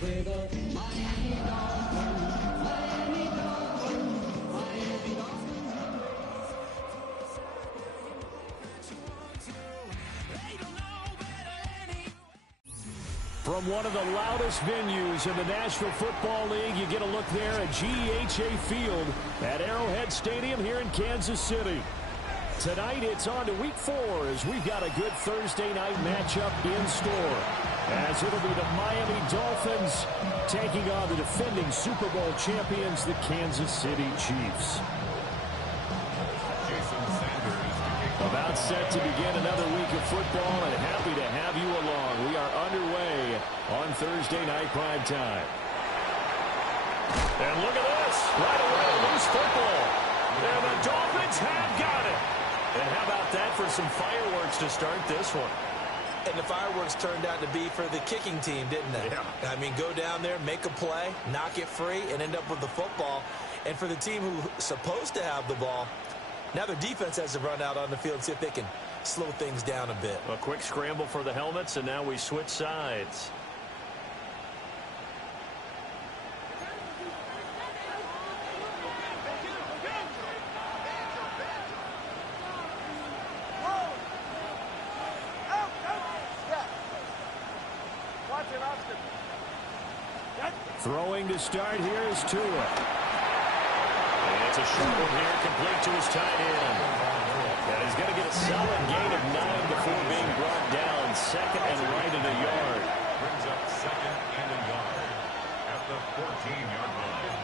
From one of the loudest venues in the National Football League, you get a look there at GEHA Field at Arrowhead Stadium here in Kansas City. Tonight, it's on to Week 4 as we've got a good Thursday night matchup in store. As it'll be the Miami Dolphins taking on the defending Super Bowl champions, the Kansas City Chiefs. About set to begin another week of football, and happy to have you along. We are underway on Thursday night prime time. And look at this. Right away, loose football. And the Dolphins have got it. And how about that for some fireworks to start this one? And the fireworks turned out to be for the kicking team, didn't they? Yeah. I mean, go down there, make a play, knock it free, and end up with the football. And for the team who's supposed to have the ball, now their defense has to run out on the field and see if they can slow things down a bit. A quick scramble for the helmets, and now we switch sides. Throwing to start here is Tua. And it's a short one here, complete to his tight end. And he's going to get a solid gain of 9 before being brought down. Second and right in a yard. Brings up second and a yard at the 14-yard line.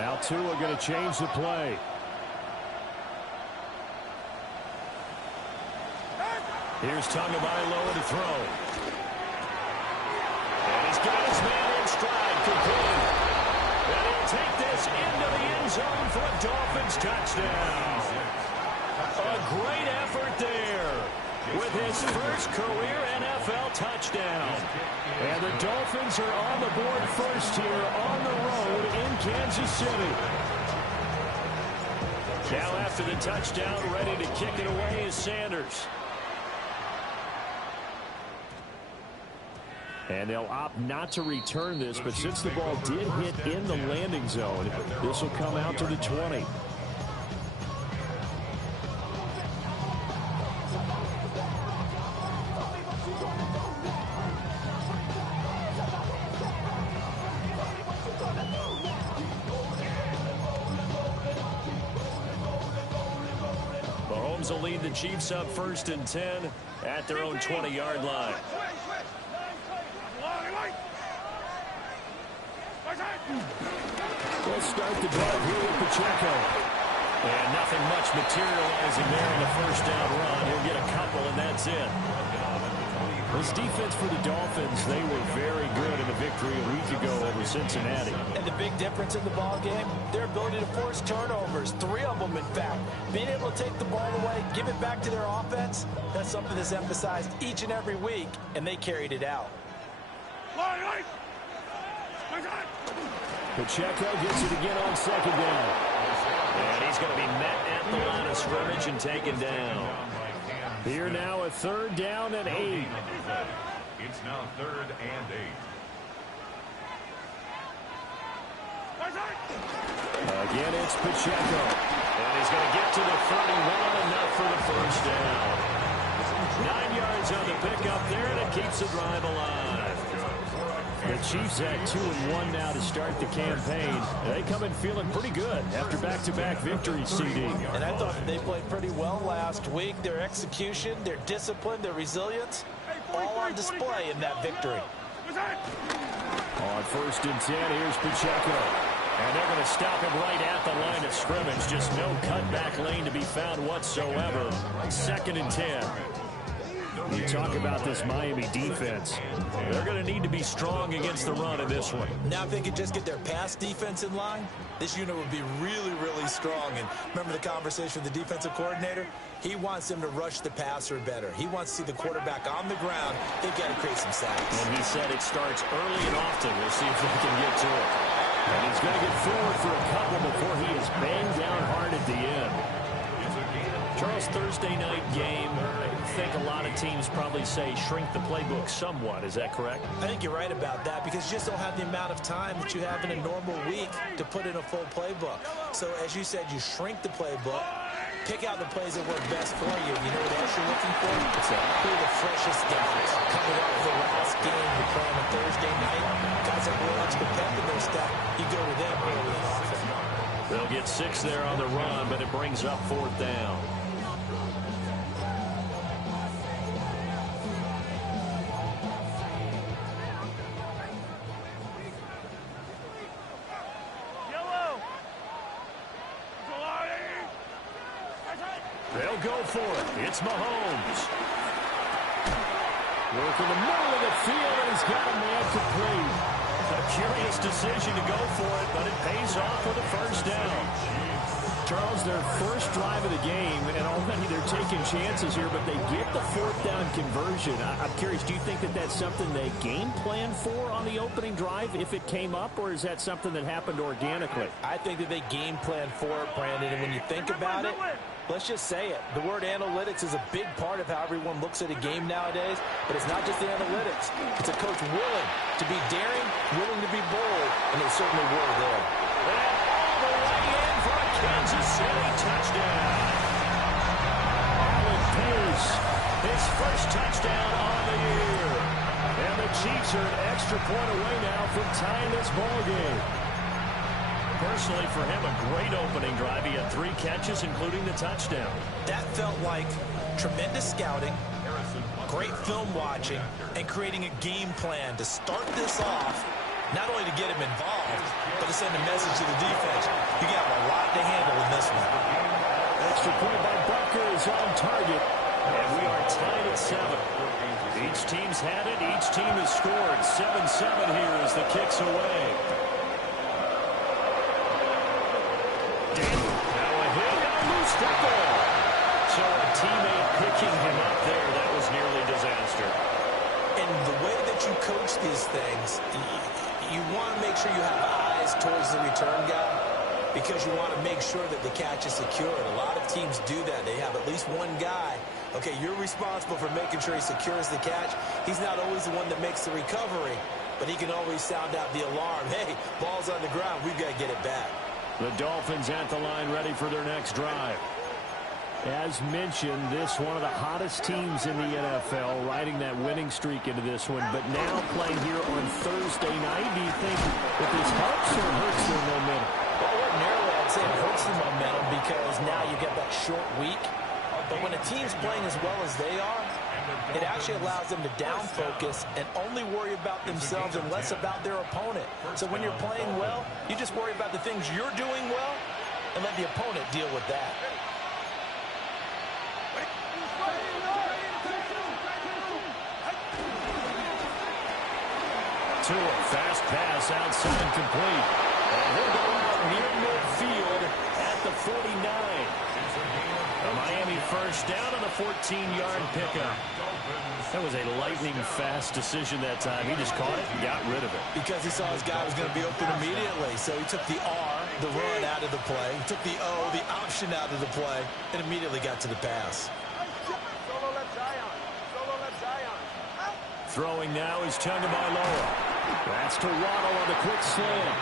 Now Tua going to change the play. Here's Tagovailoa to throw. And he's got his man in stride, complete. And he'll take this into the end zone for a Dolphins touchdown. A great effort there with his first career NFL touchdown. And the Dolphins are on the board first here on the road in Kansas City. Now after the touchdown, ready to kick it away is Sanders. And they'll opt not to return this, but since the ball did hit in the landing zone, this will come out to the 20. Mahomes will lead the Chiefs up 1st and 10 at their own 20-yard line. Let's start the drive here with Pacheco. And nothing much materializing there in the first down run. He'll get a couple, and that's it. This defense for the Dolphins, they were very good in the victory a week ago over Cincinnati. And the big difference in the ball game, their ability to force turnovers, 3 of them, in fact. Being able to take the ball away, give it back to their offense, that's something that's emphasized each and every week, and they carried it out. Pacheco gets it again on 2nd down. And he's going to be met at the line of scrimmage and taken down. Here now a 3rd down and 8. It's now 3rd and 8. Again, it's Pacheco. And he's going to get to the 31, enough for the first down. 9 yards on the pickup there, and it keeps the drive alive. The Chiefs had 2-1 now to start the campaign. They come in feeling pretty good after back-to-back victories, CD. And I thought they played pretty well last week. Their execution, their discipline, their resilience, all on display in that victory. On 1st and 10, here's Pacheco. And they're going to stop him right at the line of scrimmage. Just no cutback lane to be found whatsoever. 2nd and 10. You talk about this Miami defense. They're going to need to be strong against the run in this one. Now if they could just get their pass defense in line, this unit would be really, really strong. And remember the conversation with the defensive coordinator? He wants them to rush the passer better. He wants to see the quarterback on the ground. They've got to create some sacks. And he said it starts early and often. We'll see if they can get to it. And he's going to get forward for a couple before he is banged down hard at the end. Charles, Thursday night game, I think a lot of teams probably say shrink the playbook somewhat. Is that correct? I think you're right about that because you just don't have the amount of time that you have in a normal week to put in a full playbook. So, as you said, you shrink the playbook, pick out the plays that work best for you. You know what else you're looking for? Who are the freshest guys coming off the last game you're playing on Thursday night? Guys that were extra pep in their stack, you go to them early and often. They'll get 6 there on the run, but it brings up 4th down. They'll go for it. It's Mahomes. Working the middle of the field, and he's got a man complete. A curious decision to go for it, but it pays off with a first down. Charles, their first drive of the game, and already they're taking chances here, but they get the 4th down conversion. I'm curious, do you think that that's something they game plan for on the opening drive if it came up, or is that something that happened organically? I think that they game plan for it, Brandon, and when you think about it, let's just say it. The word analytics is a big part of how everyone looks at a game nowadays, but it's not just the analytics. It's a coach willing to be daring, willing to be bold, and they certainly were there. And all the way in for a Kansas City touchdown. Allen Pierce, his first touchdown on the year. And the Chiefs are an extra point away now from tying this ball game. Personally, for him, a great opening drive. He had 3 catches, including the touchdown. That felt like tremendous scouting, great film watching, and creating a game plan to start this off, not only to get him involved, but to send a message to the defense. You got a lot to handle in this one. Extra point by Butker is on target, and we are tied at 7. Each team's had it. Each team has scored. 7-7 here as the kick's away. So a teammate picking him up there, that was nearly disaster. And the way that you coach these things, you want to make sure you have eyes towards the return guy because you want to make sure that the catch is secured. A lot of teams do that. They have at least one guy. Okay, you're responsible for making sure he secures the catch. He's not always the one that makes the recovery, but he can always sound out the alarm. Hey, ball's on the ground. We've got to get it back. The Dolphins at the line ready for their next drive. As mentioned, this one of the hottest teams in the NFL, riding that winning streak into this one, but now playing here on Thursday night. Do you think that this helps or hurts their momentum? Well, ordinarily, I'd say it hurts the momentum because now you get that short week. But when a team's playing as well as they are, it actually allows them to down focus and only worry about themselves and less about their opponent. So when you're playing well, you just worry about the things you're doing well and let the opponent deal with that. Fast pass outside complete. And he'll go out near midfield at the 49. A Miami first down on the 14-yard pickup. That was a lightning-fast decision that time. He just caught it and got rid of it. Because he saw his guy was going to be open immediately. So he took the R, the run, out of the play. He took the O, the option, out of the play, and immediately got to the pass. Throwing now is Tagovailoa. That's to Waddle on the quick slant.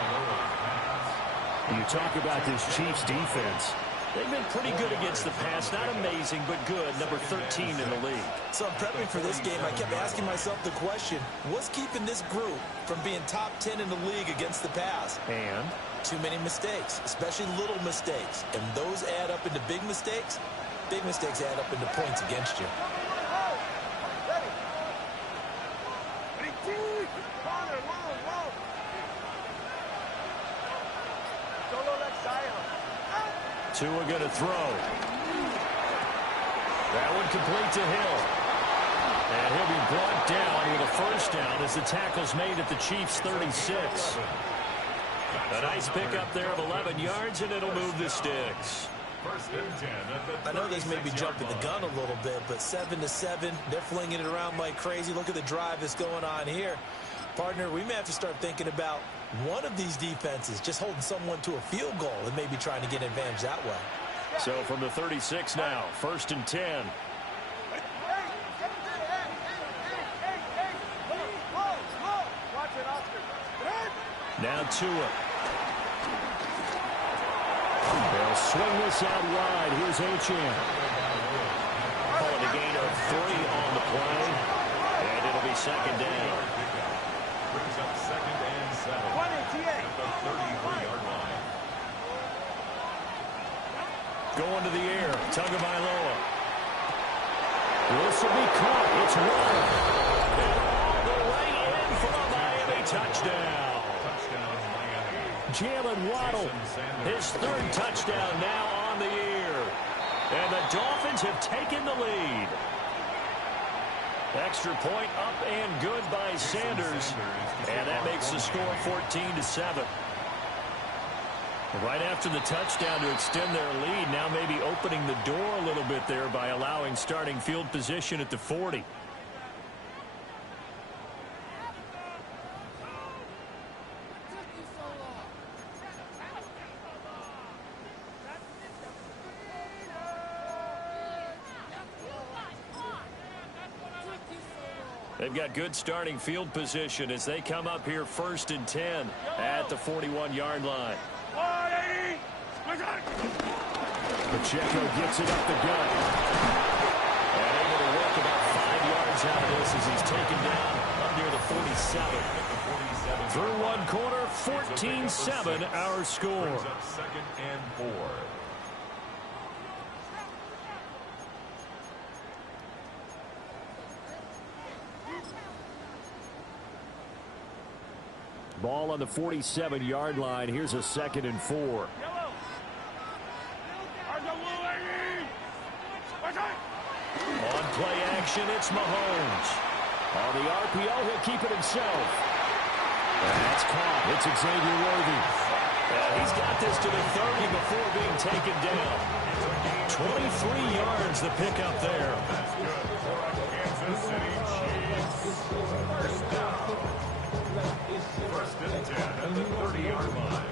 You talk about this Chiefs defense. They've been pretty good against the pass. Not amazing, but good. Number 13 in the league. So I'm prepping for this game. I kept asking myself the question, what's keeping this group from being top 10 in the league against the pass? And? Too many mistakes, especially little mistakes. And those add up into big mistakes. Big mistakes add up into points against you. Tua going to throw. That one complete to Hill. And he'll be brought down with a first down as the tackle's made at the Chiefs' 36. A nice pickup there of 11 yards, and it'll move the sticks. I know this may be jumping the gun a little bit, but 7-7, they're flinging it around like crazy. Look at the drive that's going on here. Partner, we may have to start thinking about one of these defenses just holding someone to a field goal and maybe trying to get an advantage that way. So from the 36 now, 1st and 10. Now Tua. They'll swing this out wide. Here's Achane. Calling a gain of 3 on the play. And it'll be 2nd down. Brings up 2nd and 7. At the 33-yard line. Going to the air. Tagovailoa. This will be caught. It's one. And all the way in for a Miami touchdown. Touchdown, Miami. Jalen Waddle, his 3rd touchdown now on the year. And the Dolphins have taken the lead. Extra point up and good by Sanders. And that makes the score 14-7. Right after the touchdown to extend their lead, now maybe opening the door a little bit there by allowing starting field position at the 40. They've got good starting field position as they come up here 1st and 10 at the 41-yard line. Pacheco gets it up the gut. And able to work about 5 yards out of this as he's taken down up near the 47. Through one quarter, 14-7 our score. Brings up 2nd and 4. Ball on the 47-yard line. Here's a 2nd and 4. On play action, it's Mahomes. On the RPO, he'll keep it himself. And that's caught. It's Xavier Worthy. He's got this to the 30 before being taken down. 23 yards the pickup there. That's good for a Kansas City Chiefs. First down. 1st and 10 at the 30-yard line.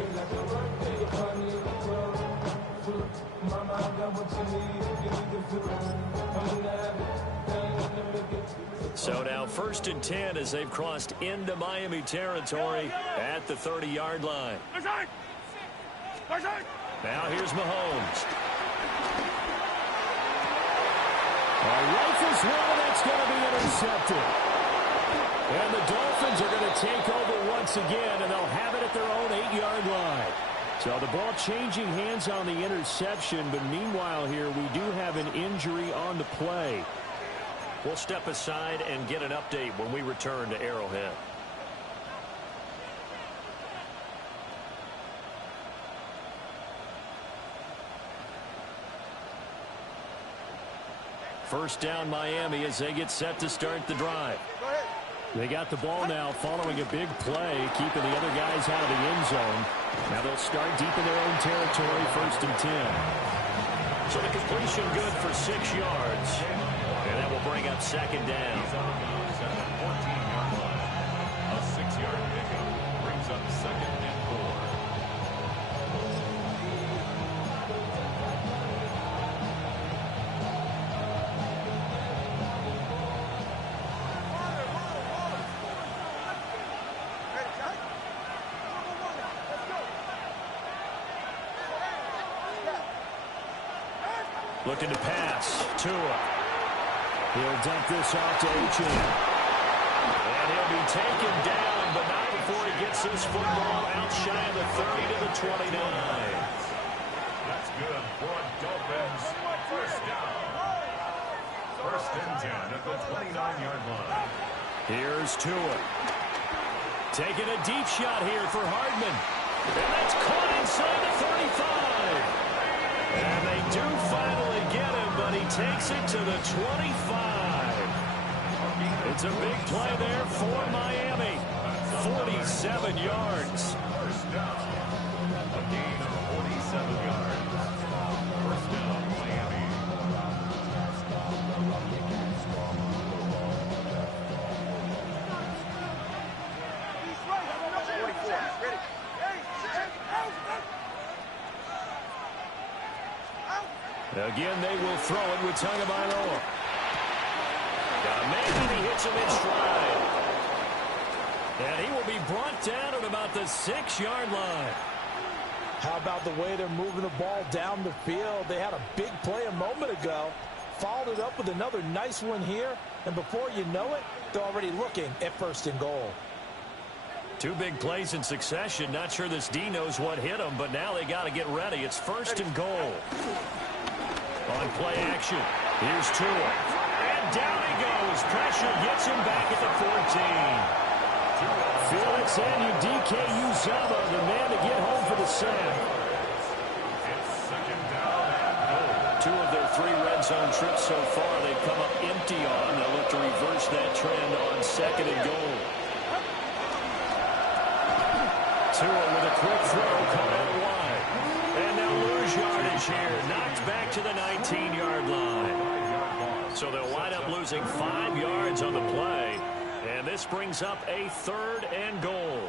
So now 1st and 10 as they've crossed into Miami territory at the 30-yard line. Now here's Mahomes. Rifles one, that's going to be intercepted. And the Dolphins are going to take over once again, and they'll have it at their own 8-yard line. So the ball changing hands on the interception, but meanwhile here we do have an injury on the play. We'll step aside and get an update when we return to Arrowhead. First down Miami as they get set to start the drive. They got the ball now following a big play, keeping the other guys out of the end zone. Now they'll start deep in their own territory, 1st and 10. So the completion good for 6 yards. And that will bring up 2nd down. He's on the 14-yard line. A 6-yard pickup brings up 2nd and 4. Looking to pass. Tua. He'll dump this off to Achane. And he'll be taken down, but not before he gets this football out shy of the 30 to the 29. That's good for a Dolphins first down. 1st and 10 at the 29-yard line. Here's Tua. Taking a deep shot here for Hardman. And that's caught inside the 35. And they do finally get him, but he takes it to the 25. It's a big play there for Miami. 47 yards. First down. A gain of 47 yards. First down, Miami. Again, they will throw it with Tagovailoa. Got a man, and he hits him in stride. And he will be brought down at about the 6-yard line. How about the way they're moving the ball down the field? They had a big play a moment ago, followed it up with another nice one here, and before you know it, they're already looking at 1st and goal. 2 big plays in succession. Not sure this D knows what hit him, but now they got to get ready. It's 1st and goal. On play action, here's Tua. And down he goes. Pressure gets him back at the 14. Felix Anudike-Uzomah, the man to get home for the sack. It's 2nd down and goal. 2 of their 3 red zone trips so far, they've come up empty on. They'll look to reverse that trend on 2nd and goal. Tua with a quick throw, caught out wide. And they'll lose yardage here. Knocked back to the 19-yard line. So they'll wind up losing 5 yards on the play. And this brings up a 3rd and goal.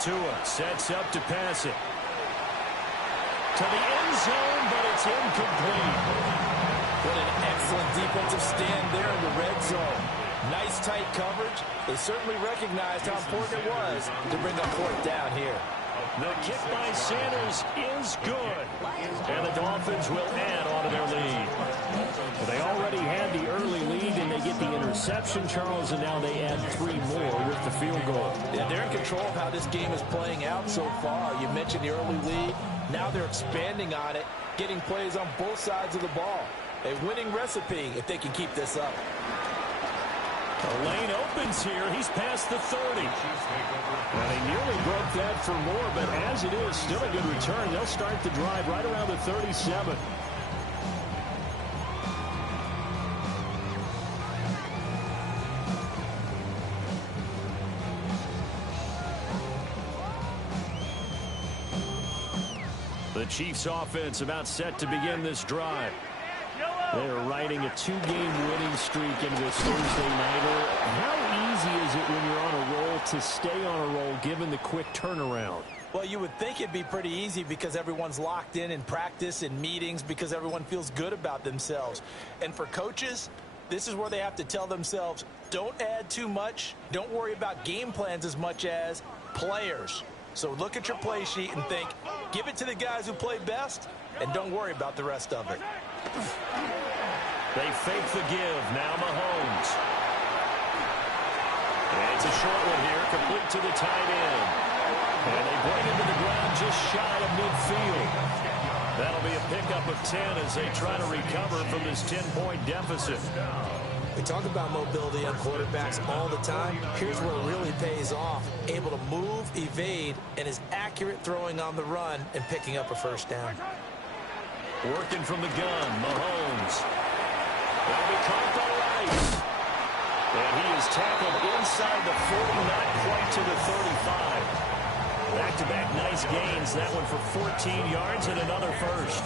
Tua sets up to pass it. To the end zone, but it's incomplete. What an excellent defensive stand there in the red zone. Nice tight coverage. They certainly recognized how important it was to bring up 4th down here. The kick by Sanders is good. And the Dolphins will add on to their lead. Well, they already had the early lead, and they get the interception, Charles, and now they add 3 more with the field goal. Yeah, they're in control of how this game is playing out so far. You mentioned the early lead. Now they're expanding on it, getting plays on both sides of the ball. A winning recipe if they can keep this up. The lane opens here. He's past the 30. And he nearly broke that for more, but as it is, still a good return. They'll start the drive right around the 37. The Chiefs offense about set to begin this drive. They are riding a 2-game winning streak into this Thursday nighter. How easy is it when you're on a roll to stay on a roll given the quick turnaround? Well, you would think it'd be pretty easy because everyone's locked in practice and meetings because everyone feels good about themselves. And for coaches, this is where they have to tell themselves, don't add too much. Don't worry about game plans as much as players. So look at your play sheet and think, give it to the guys who play best, and don't worry about the rest of it. They fake the give. Now Mahomes. And it's a short one here, complete to the tight end. And they bring him to the ground just shy of midfield. That'll be a pickup of 10 as they try to recover from this 10-point deficit. We talk about mobility on quarterbacks all the time. Here's where it really pays off. Able to move, evade, and is accurate throwing on the run and picking up a 1st down. Working from the gun, Mahomes. That'll be caught by Rice. And he is tackled inside the 40, not quite to the 35. Back-to-back nice gains. That one for 14 yards and another 1st.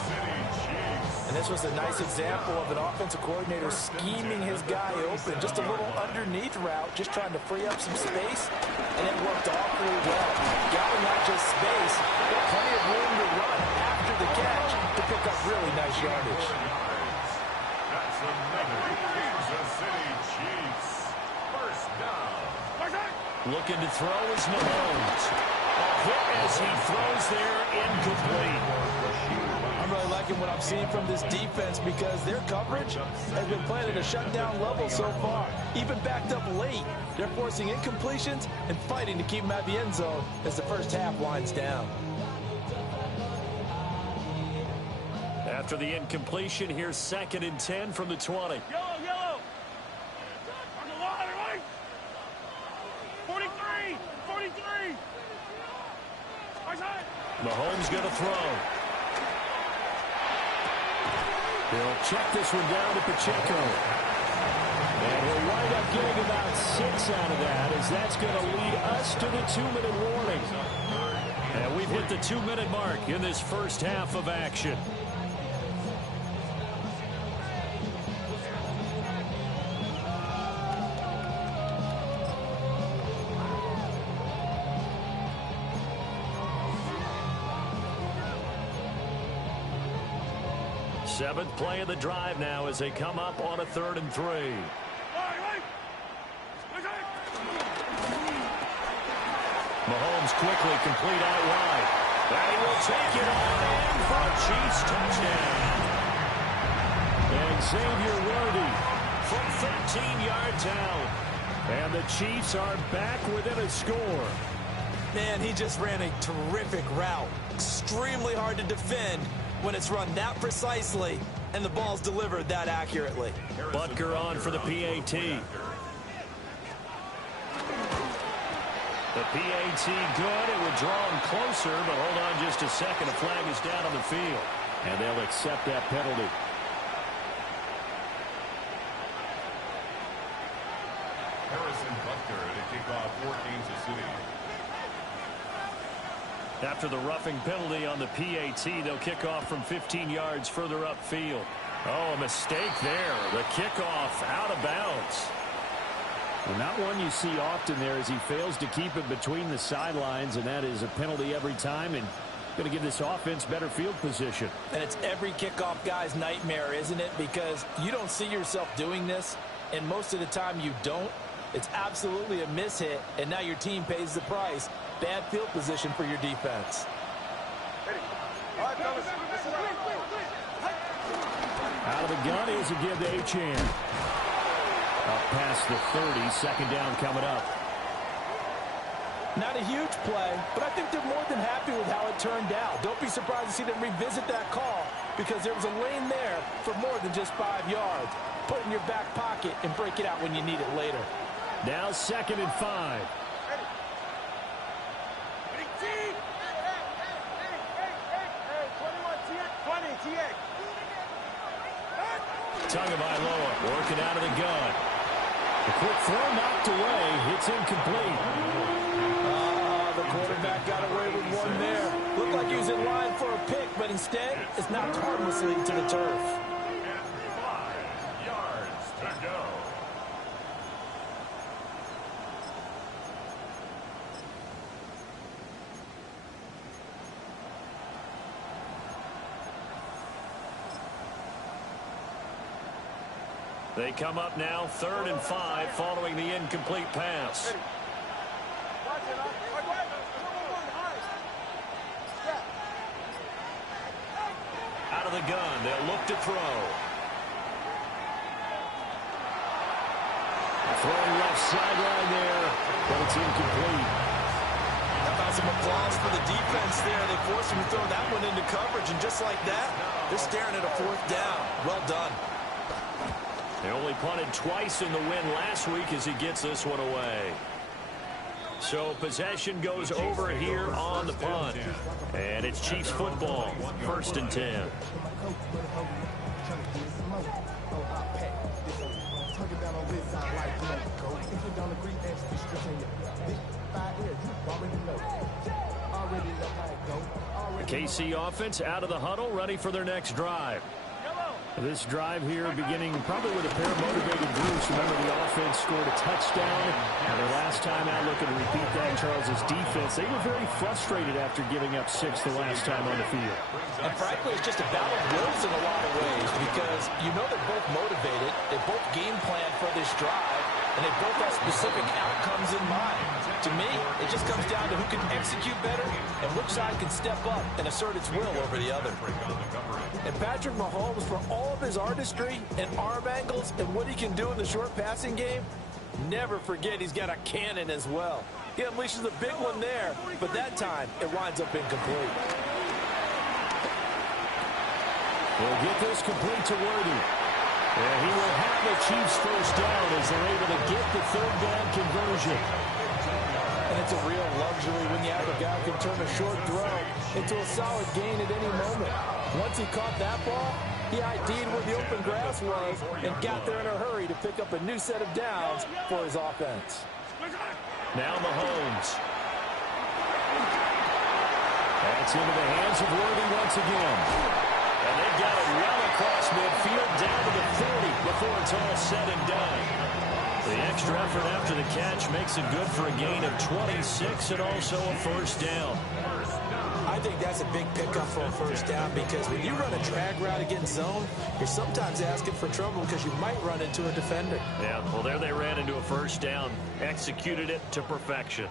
And this was a nice example of an offensive coordinator scheming his guy open. Just a little underneath route, just trying to free up some space. And it worked awfully well. Got not just space, but plenty of room to run after the catch to pick up really nice yardage. That's another Kansas City Chiefs 1st down. Looking to throw is Mahomes. A hit as he throws there, incomplete. I'm really liking what I'm seeing from this defense because their coverage has been playing at a shutdown level so far. Even backed up late, they're forcing incompletions and fighting to keep them at the end zone as the 1st half winds down. After the incompletion, here's 2nd and 10 from the 20. Yellow! 43! Mahomes going to throw. He'll check this one down to Pacheco. And he'll wind up getting about 6 out of that, as that's going to lead us to the 2-minute warning. And we've hit the 2-minute mark in this first half of action. Seventh play of the drive now as they come up on a 3rd and 3. Mahomes quickly complete out wide. And he will take it on in for a Chiefs touchdown. And Xavier Worthy from 13 yards out. And the Chiefs are back within a score. Man, he just ran a terrific route. Extremely hard to defend when it's run that precisely and the ball's delivered that accurately. Butker on for the PAT. The PAT good. It would draw him closer, but hold on just a second. A flag is down on the field, and they'll accept that penalty. Harrison Butker to kick off for Kansas City. After the roughing penalty on the PAT, they'll kick off from 15 yards further upfield. Oh, a mistake there. The kickoff out of bounds. Well, not one you see often there as he fails to keep it between the sidelines, and that is a penalty every time, and going to give this offense better field position. And it's every kickoff guy's nightmare, isn't it? Because you don't see yourself doing this, and most of the time you don't. It's absolutely a mishit, and now your team pays the price. Bad field position for your defense. Out of the gun is a give to Achane. Up past the 30, second down coming up. Not a huge play, but I think they're more than happy with how it turned out. Don't be surprised to see them revisit that call because there was a lane there for more than just 5 yards. Put it in your back pocket and break it out when you need it later. Now 2nd and 5. Tagovailoa working out of the gun. The quick throw knocked away. It's incomplete. The quarterback got away with one there. Looked like he was in line for a pick, but instead it's knocked harmlessly to the turf. And 5 yards to go. They come up now 3rd and 5 following the incomplete pass. Out of the gun, they'll look to throw. Throwing left sideline there, but it's incomplete. How about some applause for the defense there? They forced him to throw that one into coverage, and just like that, they're staring at a 4th down. Well done. They only punted twice in the win last week as he gets this one away. So possession goes over here on the punt. And it's Chiefs football, 1st and 10. The KC offense out of the huddle, ready for their next drive. This drive here beginning probably with a pair of motivated groups. Remember, the offense scored a touchdown. And their last time out, looking to repeat that in Charles's defense. They were very frustrated after giving up 6 the last time on the field. And frankly, it's just a battle of wills in a lot of ways because you know they're both motivated. They both game plan for this drive. And they both have specific outcomes in mind. To me, it just comes down to who can execute better and which side can step up and assert its will over the other. And Patrick Mahomes, for all of his artistry and arm angles and what he can do in the short passing game, never forget he's got a cannon as well. He unleashes a big one there, but that time it winds up incomplete. We'll get this complete to Worthy. And he will have the Chiefs first down as they're able to get the 3rd down conversion. And it's a real luxury when you have a guy who can turn a short throw into a solid gain at any moment. Once he caught that ball, He ID'd where the open grass was and got there in a hurry to pick up a new set of downs for his offense. Now Mahomes. That's into the hands of Worthy once again. And they've got it well across midfield down to the 40 before it's all said and done. The extra effort after the catch makes it good for a gain of 26 and also a first down. I think that's a big pickup for a first down because when you run a drag route against zone, you're sometimes asking for trouble because you might run into a defender. Yeah, well, there they ran into a first down. Executed it to perfection.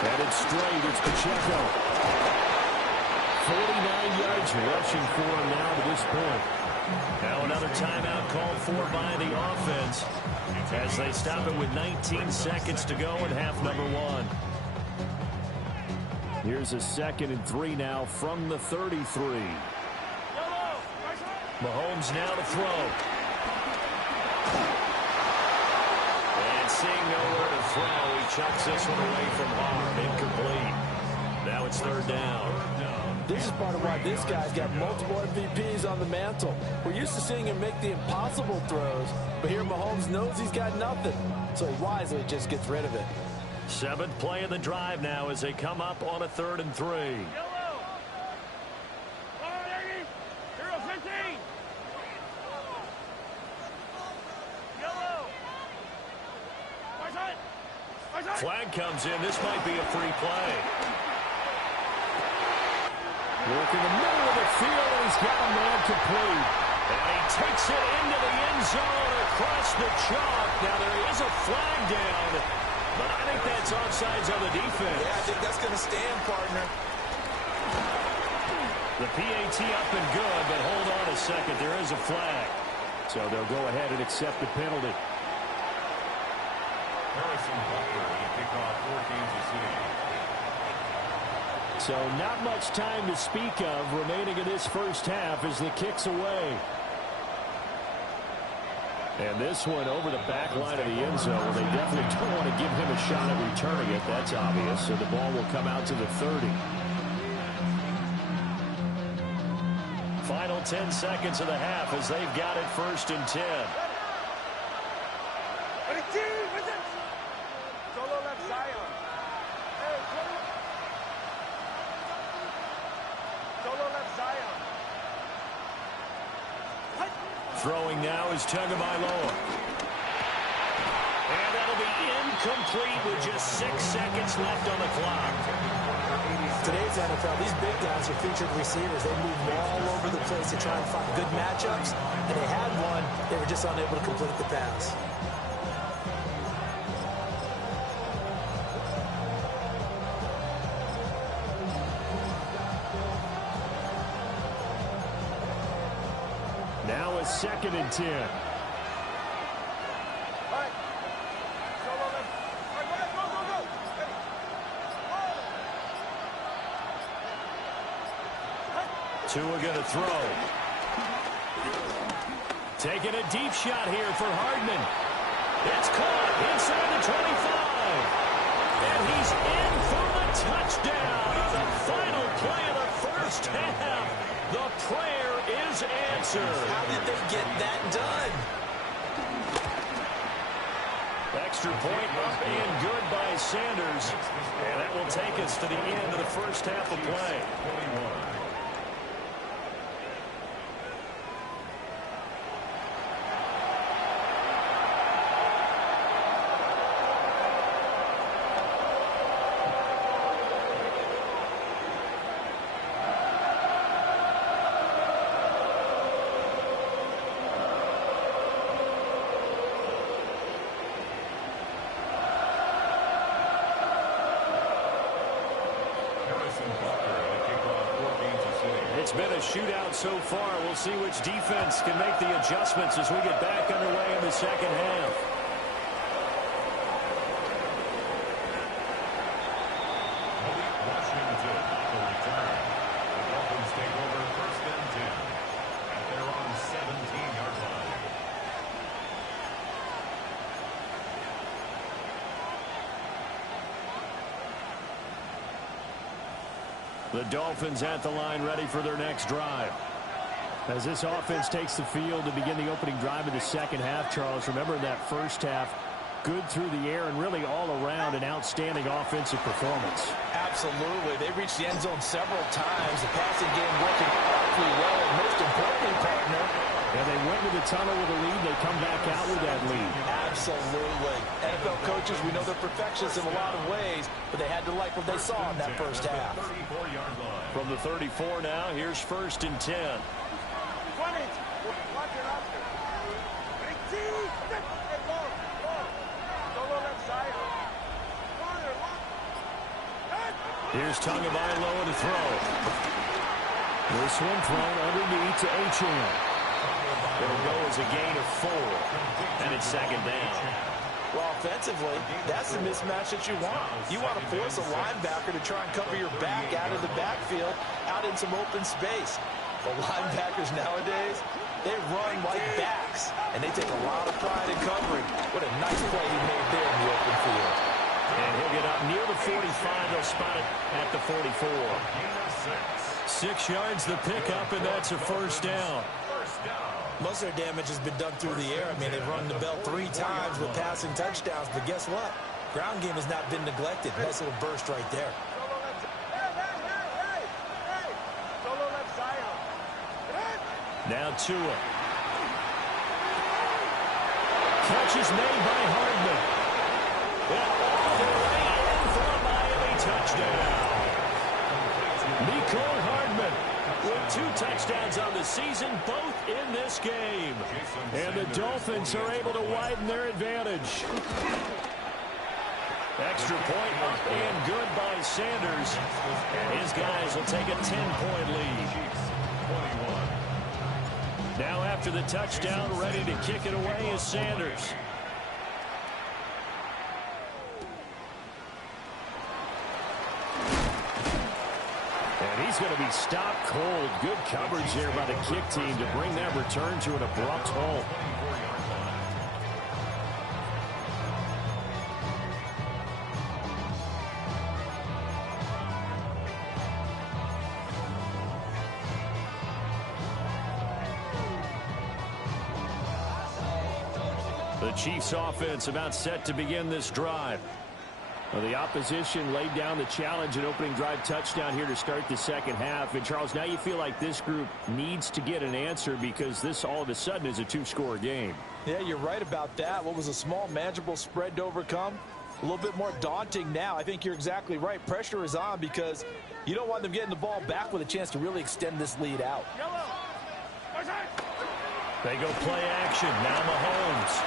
Headed straight, it's Pacheco. 49 yards rushing for him now to this point. Now another timeout called for by the offense as they stop it with 19 seconds to go in half number one. Here's a 2nd and 3 now from the 33. Mahomes now to throw. And seeing nowhere to throw, he chucks this one away from harm. Incomplete. Now it's 3rd down. This is part of why this guy's got multiple MVPs on the mantle. We're used to seeing him make the impossible throws, but here Mahomes knows he's got nothing, so he wisely just gets rid of it. 7th play of the drive now as they come up on a 3rd and 3. Flag comes in. This might be a free play. Work in the middle of the field, and he's got a man complete. And he takes it into the end zone across the chalk. Now there is a flag down, but I think that's offsides on the defense. Yeah, I think that's going to stand, partner. The PAT up and good, but hold on a second. There is a flag. So they'll go ahead and accept the penalty. So not much time to speak of remaining in this first half as the kick's away. And this one over the back line of the end zone. They definitely don't want to give him a shot at returning it. That's obvious. So the ball will come out to the 30. Final 10 seconds of the half as they've got it 1st and 10. Throwing now is Tagovailoa. And that'll be incomplete with just 6 seconds left on the clock. Today's NFL, these big guys are featured receivers. They move all over the place to try and find good matchups, and they had one. They were just unable to complete the pass. Now a 2nd and 10. Tua going to throw. Taking a deep shot here for Hardman. It's caught inside the 25. And he's in for the touchdown on the final play of the first half. The prayer is answered. How did they get that done? Extra point up and good by Sanders. And that will take us to the end of the first half of play. It's been a shootout so far. We'll see which defense can make the adjustments as we get back underway in the second half. Washington will return. The Dolphins take over 1st and 10 at their own 17-yard line. The Dolphins at the line ready for their next drive. As this offense takes the field to begin the opening drive of the second half, Charles, remember in that first half, good through the air and really all around an outstanding offensive performance. Absolutely. They reached the end zone several times. The passing game working awfully well. And most importantly, partner, and they went to the tunnel with a lead. They come back out with that lead. Absolutely. NFL coaches, we know they're perfectionists in a lot of ways, but they had to like what they saw in that first half. From the 34 now, here's 1st and 10. Here's Tagovailoa to throw. This one thrown underneath to Achane. It'll go as a gain of 4, and it's 2nd down. Well, offensively, that's the mismatch that you want. You want to force a linebacker to try and cover your back out of the backfield, out in some open space. The linebackers nowadays, they run like backs, and they take a lot of pride in covering. What a nice play he made there in the open field. And he'll get up near the 45. They'll spot it at the 44. 6 yards the pickup, and that's a 1st down. Most of their damage has been done through the air. I mean, they've rung the bell 3 times with passing touchdowns, but guess what? Ground game has not been neglected. Nice little burst right there. Now Tua. Catch is made by Hardman. Off the way in for a Miami touchdown. Mecole Hardman with 2 touchdowns on the season, both in this game. And the Dolphins are able to widen their advantage. Extra point up and good by Sanders. And his guys will take a 10-point lead. Now after the touchdown, ready to kick it away is Sanders. And he's going to be stopped cold. Good coverage there by the kick team to bring that return to an abrupt halt. The Chiefs offense about set to begin this drive. Well, the opposition laid down the challenge and opening drive touchdown here to start the second half. And, Charles, now you feel like this group needs to get an answer because this all of a sudden is a 2-score game. Yeah, you're right about that. What was a small, manageable spread to overcome? A little bit more daunting now. I think you're exactly right. Pressure is on because you don't want them getting the ball back with a chance to really extend this lead out. They go play action. Now Mahomes.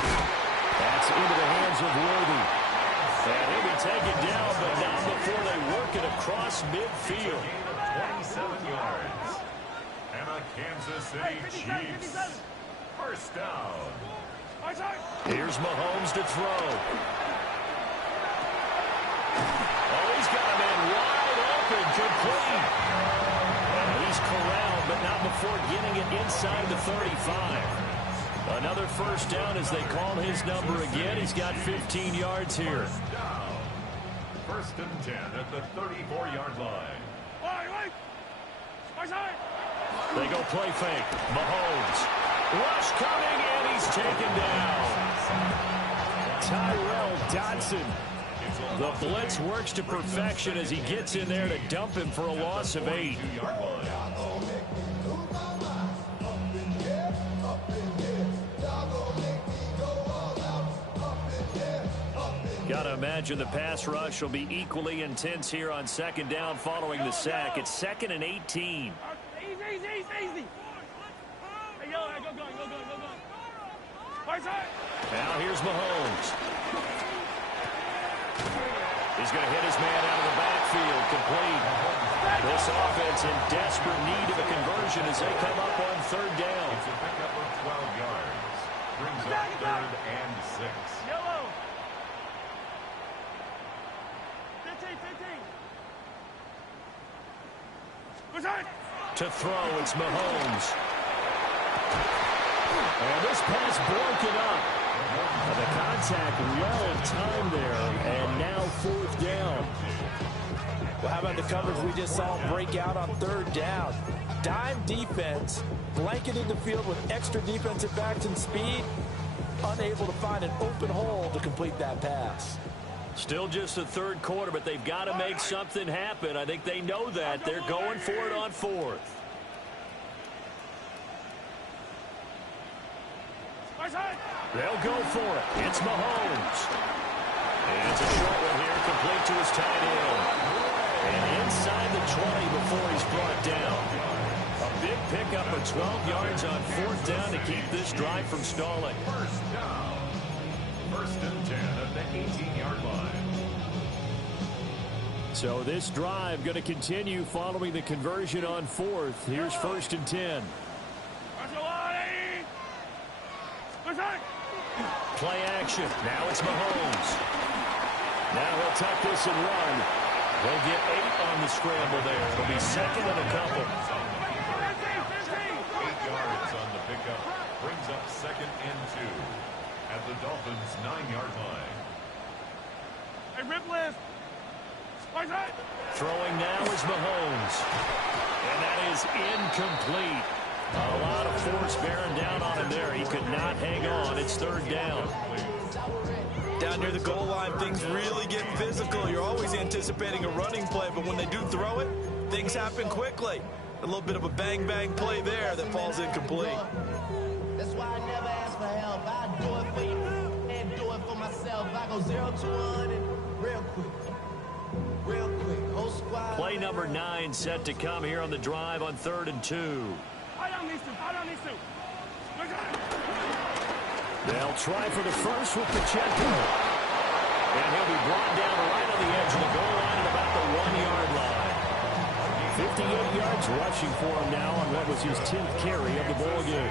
That's into the hands of Worthy. And he'll be taken down, but not before they work it across midfield. 27 yards. And a Kansas City Chiefs. 1st down. Here's Mahomes to throw. Oh, he's got a man wide open, complete. And he's corralled, but not before getting it inside the 35. Another 1st down as they call his number again. He's got 15 yards here. 1st and 10 at the 34-yard line. They go play fake. Mahomes. Rush coming, and he's taken down. Tyrell Dodson. The blitz works to perfection as he gets in there to dump him for a loss of 8. Got to imagine the pass rush will be equally intense here on 2nd down following the sack. It's 2nd and 18. Easy. Hey, go. Now here's Mahomes. He's going to hit his man out of the backfield, complete. This offense in desperate need of a conversion as they come up on 3rd down. It's a pickup of 12 yards. Brings up 3rd and 6. Yellow. 15. To throw, it's Mahomes. And this pass broken up. The contact well timed there, and now 4th down. Well, how about the coverage we just saw break out on third down? Dime defense, blanketed the field with extra defensive backs and speed, unable to find an open hole to complete that pass. Still just the third quarter, but they've got to make something happen. I think they know that. They're going for it on fourth. They'll go for it. It's Mahomes. And it's a short one here, complete to his tight end. And inside the 20 before he's brought down. A big pickup of 12 yards on fourth down to keep this drive from stalling. First down. First and 10 at the 18-yard line. So this drive going to continue following the conversion on fourth. Here's first and 10. Play action. Now it's Mahomes. Now he'll tuck this and run. They'll get 8 on the scramble there. It'll be second and a couple. 8 yards on the pickup. Brings up second and 2 at the Dolphins' 9-yard line. Hey, rip list. Throwing now is Mahomes. And that is incomplete. A lot of force bearing down on him there. He could not hang on. It's third down. Down near the goal line, things really get physical. You're always anticipating a running play, but when they do throw it, things happen quickly. A little bit of a bang-bang play there that falls incomplete. That's why I never ask for help. I do it for you and do it for myself. I go 0 to 100 real quick. Real quick. Whole squad. Play number 9 set to come here on the drive on 3rd and 2. They'll try for the first with Pacheco. And he'll be brought down right on the edge of the goal line at about the 1-yard line. 58 yards rushing for him now on what was his 10th carry of the ball game.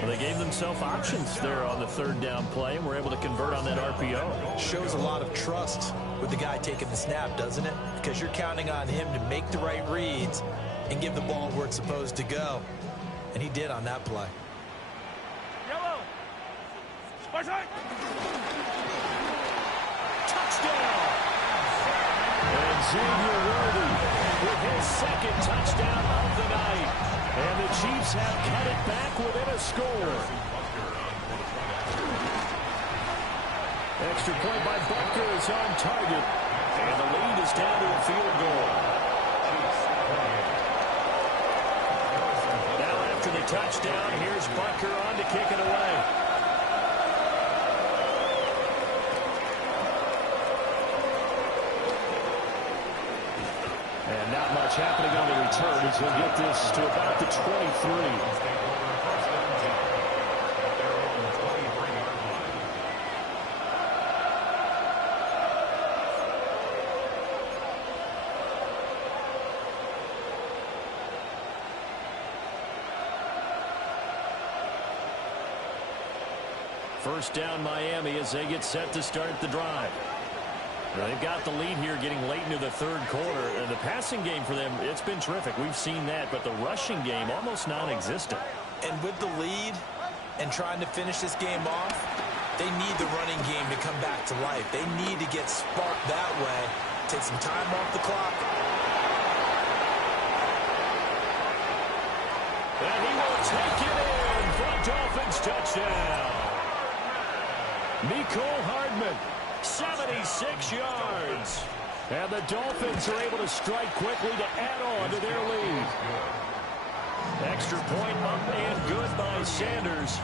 Well, they gave themselves options there on the third down play and were able to convert on that RPO. Shows a lot of trust with the guy taking the snap, doesn't it? Because you're counting on him to make the right reads and give the ball where it's supposed to go. And he did on that play. Touchdown! And Xavier Worthy with his second touchdown of the night. And the Chiefs have cut it back within a score. Extra point by Butker is on target. And the lead is down to a field goal. Now after the touchdown, here's Butker on to kick it away. And not much happening on the return as he'll get this to about the 23. First down Miami as they get set to start the drive. They've got the lead here getting late into the third quarter. And the passing game for them, it's been terrific. We've seen that, but the rushing game almost non-existent. And with the lead and trying to finish this game off, they need the running game to come back to life. They need to get sparked that way, take some time off the clock. And he will take it in for a Dolphins touchdown. Mecole Hardman. 76 yards. And the Dolphins are able to strike quickly to add on to their lead. Extra point up and good by Sanders.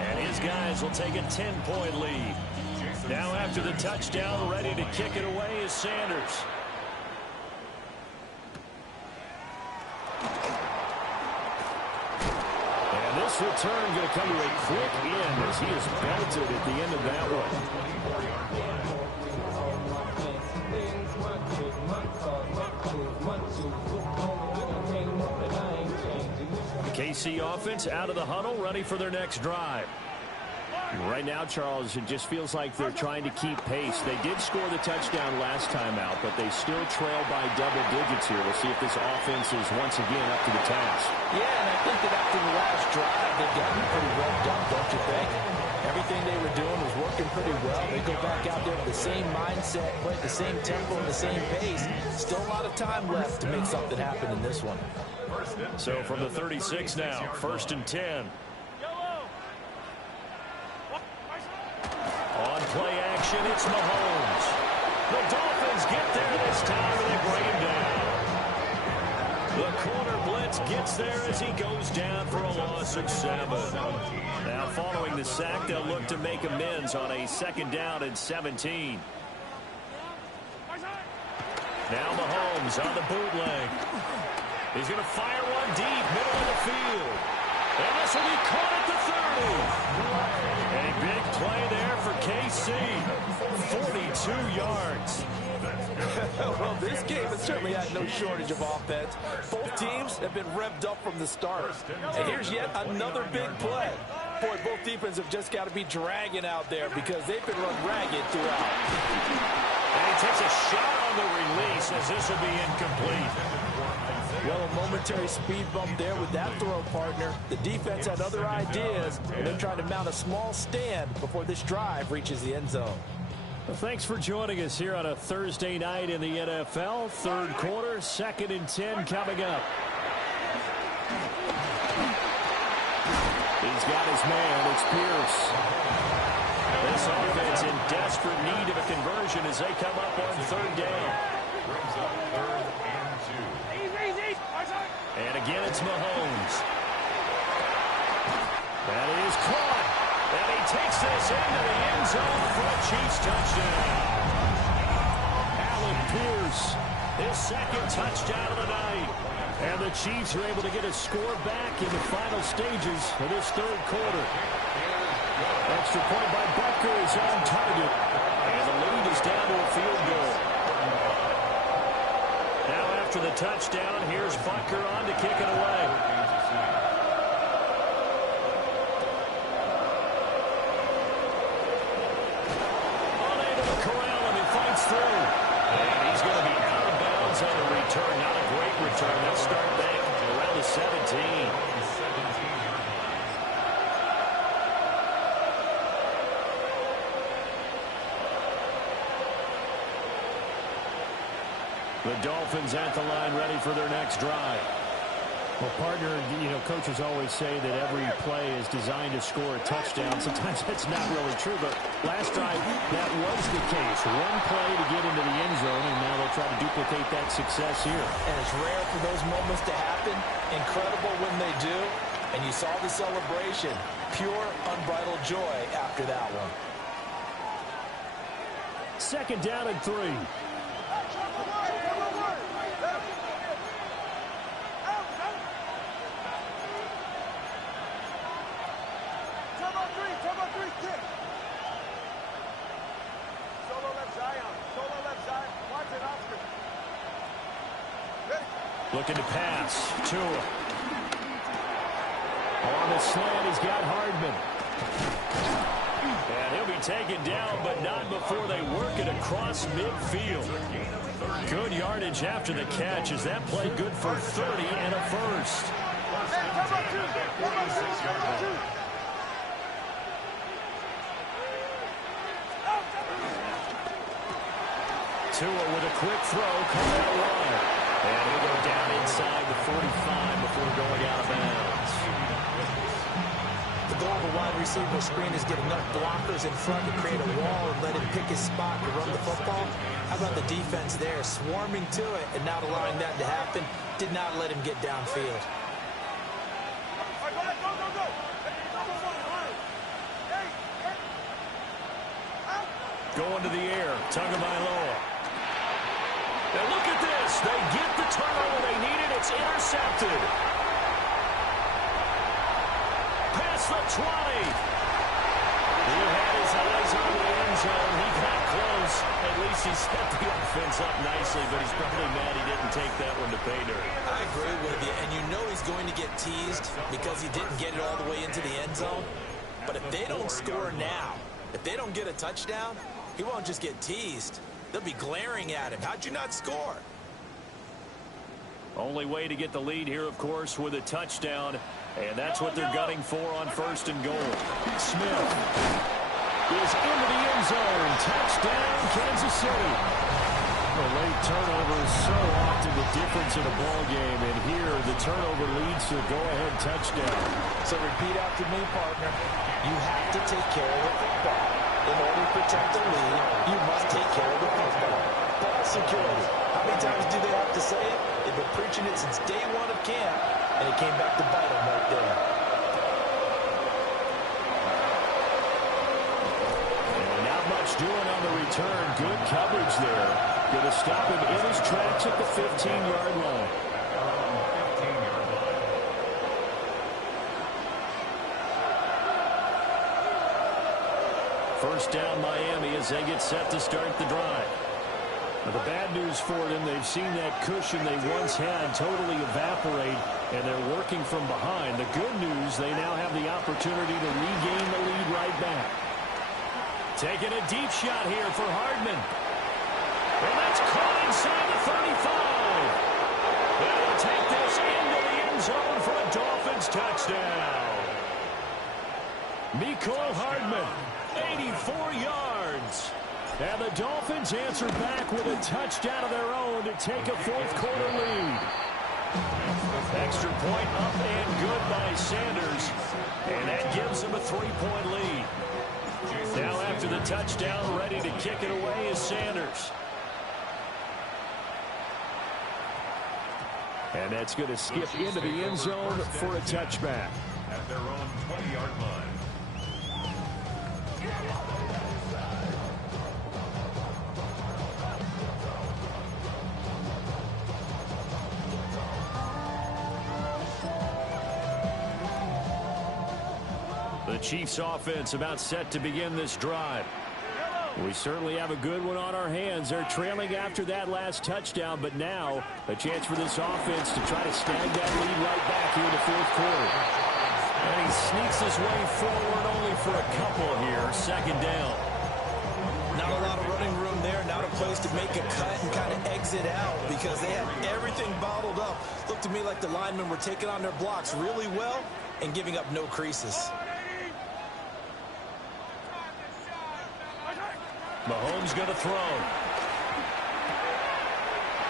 And his guys will take a 10-point lead. Now after the touchdown, ready to kick it away is Sanders. And this return going to come to a quick end as he is belted at the end of that one. The KC offense out of the huddle, ready for their next drive. Right now, Charles, it just feels like they're trying to keep pace. They did score the touchdown last time out, but they still trail by double digits here. We'll see if this offense is once again up to the task. Yeah, and I think that after the last drive, they've gotten pretty revved up, don't you think? everything they were doing was working pretty well. They go back out there with the same mindset, play at the same tempo and the same pace. Still a lot of time left to make something happen in this one. So from the 36 now, 1st and 10. On play action, it's Mahomes. The Dolphins get there this time, and they bring him down. The corner blitz gets there as he goes down for a loss of 7. Now, following the sack, they'll look to make amends on a 2nd down and 17. Now Mahomes on the bootleg. He's going to fire one deep, middle of the field. And this will be caught at the 30. A big play there for KC. 42 yards. Well, this game has certainly had no shortage of offense. Both teams have been revved up from the start. And here's yet another big play. Boy, both defenses have just got to be dragging out there because they've been run ragged throughout. And he takes a shot on the release as this will be incomplete. Well, a momentary speed bump there with that throw, partner. The defense had other ideas, and they're trying to mount a small stand before this drive reaches the end zone. Well, thanks for joining us here on a Thursday night in the NFL. 3rd quarter, 2nd and 10 coming up. He's got his man. It's Pierce. This offense in desperate need of a conversion as they come up on 3rd down. Brings up 3rd and 2. And again, it's Mahomes. That is caught. And he takes this into the end zone for a Chiefs touchdown. Allen Pierce, his 2nd touchdown of the night. And the Chiefs are able to get a score back in the final stages of this 3rd quarter. Extra point by Butker is on target. And the lead is down to a field goal. Now after the touchdown, here's Butker on to kick it away. Unable to corral him, he fights through. And he's going to be out of bounds on the return. Not a great return. They'll start back around the 17. The Dolphins at the line ready for their next drive. Well, partner, coaches always say that every play is designed to score a touchdown. Sometimes that's not really true, but last drive, that was the case. One play to get into the end zone, and now they'll try to duplicate that success here. And it's rare for those moments to happen. Incredible when they do. And you saw the celebration. Pure, unbridled joy after that one. 2nd down and 3. Looking to pass. Tua. On the slant, he's got Hardman. And he'll be taken down, but not before they work it across midfield. Good yardage after the catch. Is that play good for 30 and a first? Tua with a quick throw, coming out wide. And he'll go down inside the 45 before going out of bounds. The goal of a wide receiver screen is get enough blockers in front to create a wall and let him pick his spot to run the football. How about the defense there, swarming to it and not allowing that to happen? Did not let him get downfield. Going to the air, Tagovailoa. Now look at this. They get the turnover they needed. It's intercepted. Past the 20. He had his eyes on the end zone. He got close. At least he set the offense up nicely, but he's probably mad he didn't take that one to pay dirt. I agree with you, and you know he's going to get teased because he didn't get it all the way into the end zone. But if they don't score now, if they don't get a touchdown, he won't just get teased. They'll be glaring at him. How'd you not score? Only way to get the lead here, of course, with a touchdown. And that's what they're gunning for on 1st and goal. Smith. is into the end zone. Touchdown, Kansas City. A late turnover is so often the difference in a ball game, and here the turnover leads to a go-ahead touchdown. So repeat after me, partner. You have to take care of the football. In order to protect the lead, you must take care of the football. Ball security. How many times do they have to say it? They've been preaching it since day one of camp, and it came back to bite them right there. And not much doing on the return. Good coverage there. Going to stop him in his tracks at the 15-yard line. First down Miami as they get set to start the drive. Now, the bad news for them, they've seen that cushion they once had totally evaporate, and they're working from behind. The good news, they now have the opportunity to regain the lead right back. Taking a deep shot here for Hardman. And that's caught inside the 35. They'll take this into the end zone for a Dolphins touchdown. Mecole Hardman, 84 yards. And the Dolphins answer back with a touchdown of their own to take a fourth-quarter lead. Extra point up and good by Sanders. And that gives them a 3-point lead. Now after the touchdown, ready to kick it away is Sanders. And that's going to skip into the end zone for a touchback. At their own 20-yard line. The Chiefs offense about set to begin this drive. We certainly have a good one on our hands. They're trailing after that last touchdown, but now a chance for this offense to try to snag that lead right back here in the fourth quarter. And he sneaks his way forward only for a couple here. Second down. Not a lot of running room there. Not a place to make a cut and kind of exit out because they have everything bottled up. Looked to me like the linemen were taking on their blocks really well and giving up no creases. Mahomes going to throw.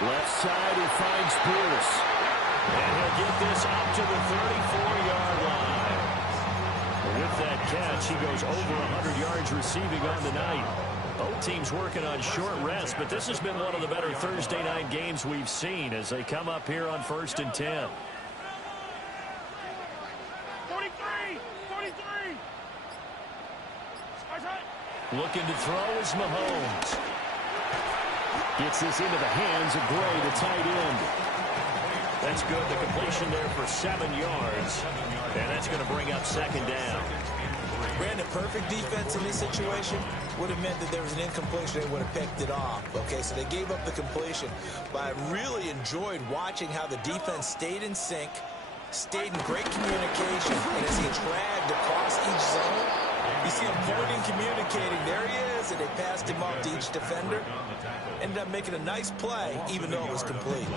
Left side, he finds Pierce. And he'll get this up to the 34-yard line. With that catch, he goes over 100 yards receiving on the night. Both teams working on short rest, but this has been one of the better Thursday night games we've seen as they come up here on 1st and 10. 43! Looking to throw is Mahomes. Gets this into the hands of Gray, the tight end. That's good. The completion there for 7 yards. And that's going to bring up second down. Brandon, perfect defense in this situation would have meant that there was an incompletion. They would have picked it off. Okay, so they gave up the completion. But I really enjoyed watching how the defense stayed in sync, stayed in great communication, and as he dragged across each zone, you see him pointing, communicating. There he is, and they passed him off to each defender. Ended up making a nice play, even though it was complete.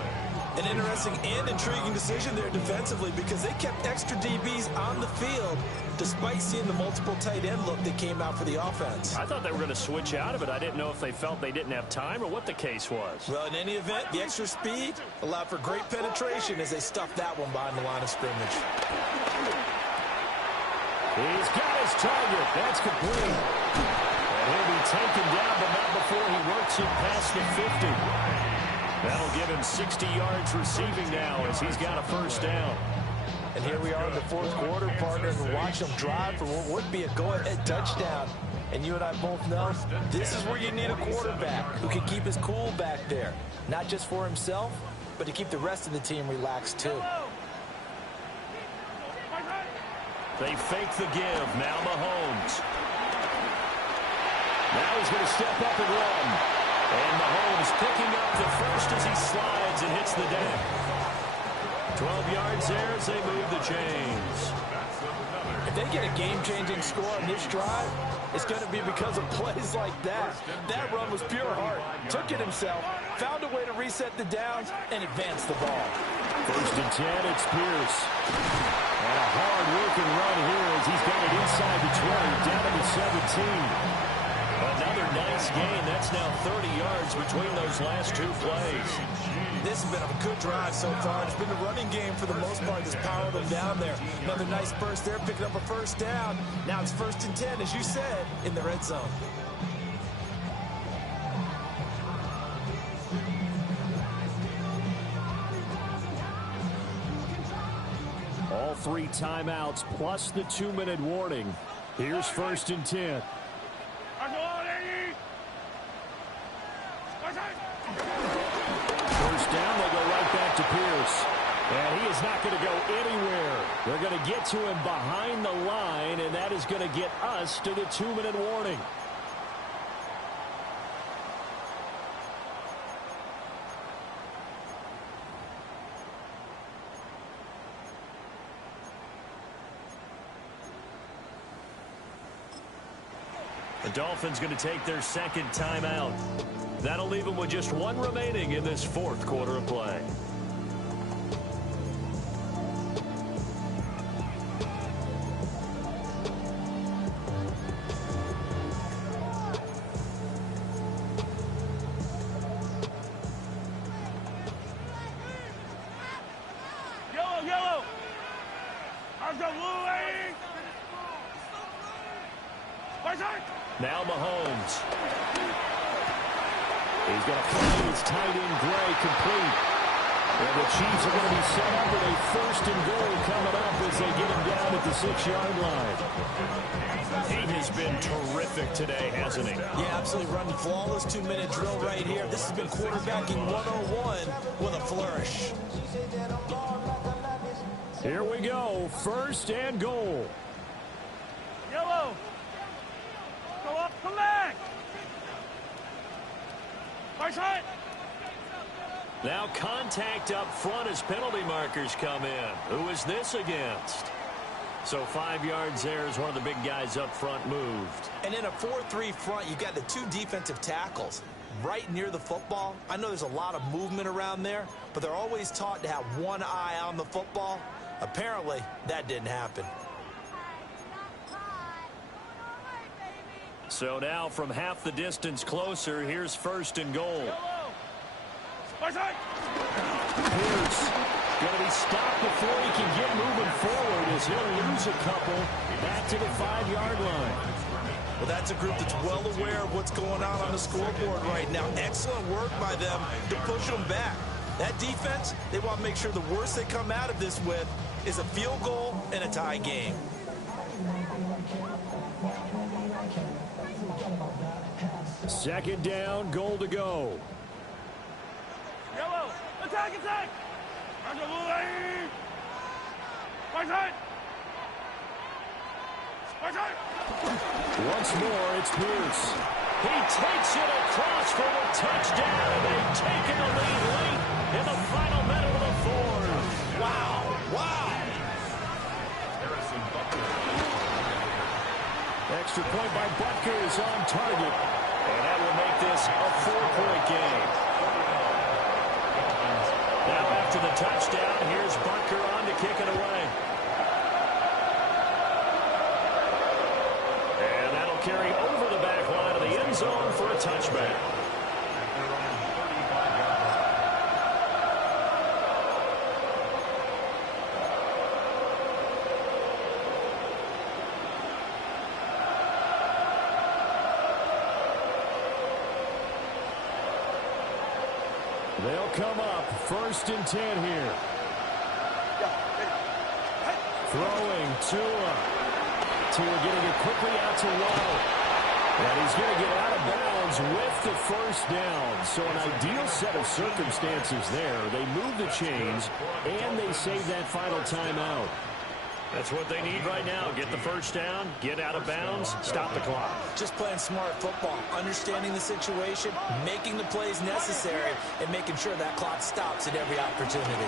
An interesting and intriguing decision there defensively because they kept extra DBs on the field despite seeing the multiple tight end look that came out for the offense. I thought they were going to switch out of it. I didn't know if they felt they didn't have time or what the case was. Well, in any event, the extra speed allowed for great penetration as they stuffed that one behind the line of scrimmage. He's got his target. That's complete. And he'll be taken down, but not before he works it past the 50. That'll give him 60 yards receiving now as he's got a first down. And here we are in the fourth quarter, partner, and we're watching them drive for what would be a go-ahead touchdown. And you and I both know this is where you need a quarterback who can keep his cool back there. Not just for himself, but to keep the rest of the team relaxed too. They fake the give. Now Mahomes. Now he's going to step up and run. And Mahomes picking up the first as he slides and hits the deck. 12 yards there as they move the chains. If they get a game-changing score on this drive, it's going to be because of plays like that. That run was pure heart. Took it himself, found a way to reset the downs, and advance the ball. 1st and 10, it's Pierce. And a hard-working run here as lines. He's got it inside the 20, down to the 17. Another nice gain. That's now 30 yards between those last two plays. This has been a good drive so far. It's been a running game for the most part that's powered them down there. Another nice burst there, picking up a first down. Now it's 1st and 10, as you said, in the red zone. All 3 timeouts plus the 2-minute warning. Here's 1st and 10. First down, they'll go right back to Pierce. And he is not going to go anywhere. They're going to get to him behind the line, and that is going to get us to the 2-minute warning. The Dolphins going to take their 2nd timeout. That'll leave them with just 1 remaining in this 4th quarter of play. Yellow. I've got blue, lady. Now Mahomes. He's going to find his tight end Gray complete. And the Chiefs are going to be set up with a 1st and goal coming up as they get him down at the 6-yard line. He has been terrific today, hasn't he? Yeah, absolutely running flawless 2-minute drill right here. This has been quarterbacking 101 with a flourish. Here we go. 1st and goal. Yellow. Go up, come back. Now contact up front as penalty markers come in. Who is this against? So 5 yards there as one of the big guys up front moved. And in a 4-3 front, you've got the 2 defensive tackles right near the football. I know there's a lot of movement around there, but they're always taught to have one eye on the football. Apparently, that didn't happen. So now from half the distance closer, here's 1st and goal. Pierce going to be stopped before he can get moving forward as he'll lose a couple back to the 5-yard line. Well, that's a group that's well aware of what's going on the scoreboard right now. Excellent work by them to push them back. That defense, they want to make sure the worst they come out of this with is a field goal and a tie game. Second down, goal to go. Yellow. Attack. I've got blue, lady. Once more, it's Pierce. He takes it across for the touchdown, and they've taken the lead late in the final minute of the 4th. Wow. Extra point by Butker is on target. And that will make this a 4-point game. Now after the touchdown, here's Butker on to kick it away. And that'll carry over the back line of the end zone for a touchback. They'll come up 1st and 10 here. Throwing Tua. Tua getting it quickly out to Waddle. And he's going to get out of bounds with the 1st down. So an ideal set of circumstances there. They move the chains, and they save that final timeout. That's what they need right now. Get the 1st down, get out of bounds, stop the clock. Just playing smart football, understanding the situation, making the plays necessary, and making sure that clock stops at every opportunity.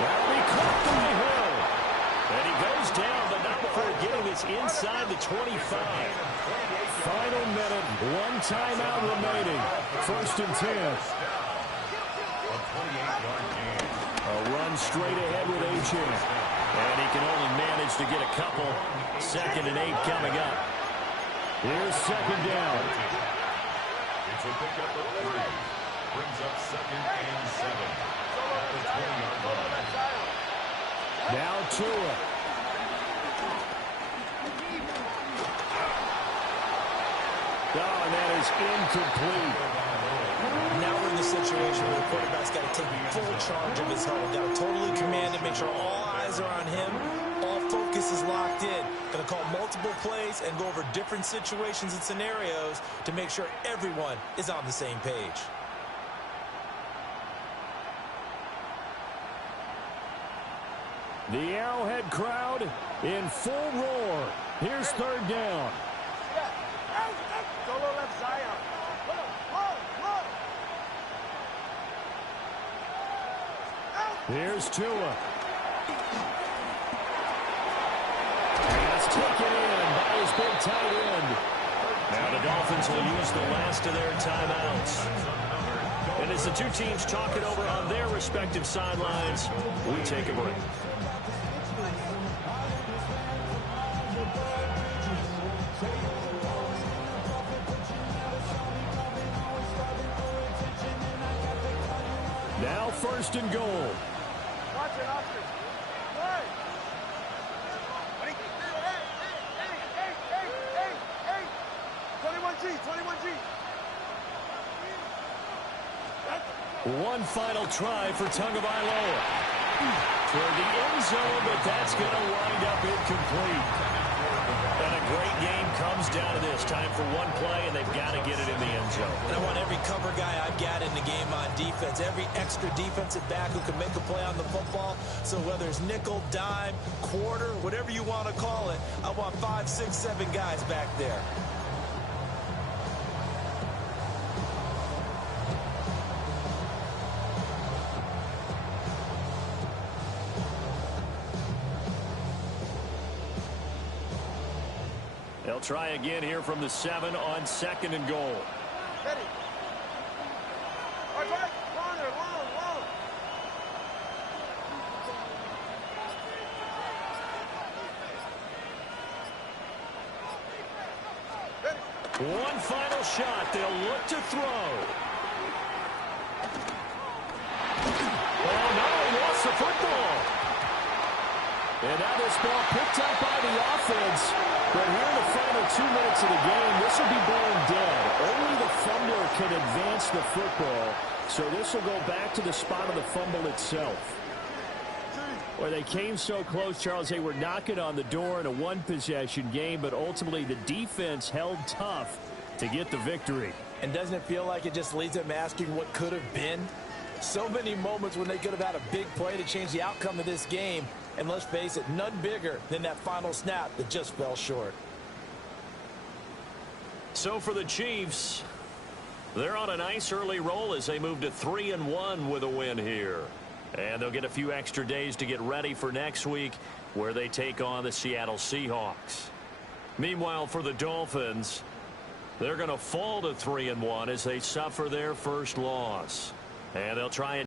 That'll be caught by Hill. And he goes down, but not before getting this inside the 25. Final minute, 1 timeout remaining. 1st and 10. A 28-yard gain. A run straight ahead with Achane. And he can only manage to get a couple. 2nd and 8 coming up. Here's 2nd down. It's a pickup of 3. Brings up 2nd and 7. At the 20-yard line. Now Tua. Oh, and that is incomplete. Now we're in the situation where the quarterback's got to take full charge of his huddle. Got to totally command it, make sure all eyes are on him. All focus is locked in. Going to call multiple plays and go over different situations and scenarios to make sure everyone is on the same page. The Arrowhead crowd in full roar. Here's 3rd down. Solo left Zion. Here's Tua. Pass taken in by his big tight end. Now the Dolphins will use the last of their timeouts. And as the two teams talk it over on their respective sidelines, we take a break. Now 1st and goal. Watch it, Oscar. Play. Hey. 21G, 21G. One final try for Tagovailoa. Toward the end zone, but that's going to wind up incomplete. And a great game comes down to this. Time for one play, and they've got to get it in the end zone. And I want every cover guy I've got in the game on defense, every extra defensive back who can make a play on the football. So whether it's nickel, dime, quarter, whatever you want to call it, I want 5, 6, 7 guys back there. They'll try again here from the 7 on 2nd and goal. Ready. Right, long. Ready. One final shot. They'll look to throw. Oh, no, he lost the football. And now this ball picked up by the offense. But here in the final 2 minutes of the game, this will be blown dead. Only the fumbler can advance the football. So this will go back to the spot of the fumble itself. Well, they came so close, Charles. They were knocking on the door in a one-possession game, but ultimately the defense held tough to get the victory. And doesn't it feel like it just leads them asking what could have been? So many moments when they could have had a big play to change the outcome of this game. And let's face it, none bigger than that final snap that just fell short. So for the Chiefs, they're on a nice early roll as they move to 3-1 with a win here. And they'll get a few extra days to get ready for next week where they take on the Seattle Seahawks. Meanwhile, for the Dolphins, they're going to fall to 3-1 as they suffer their first loss. And they'll try and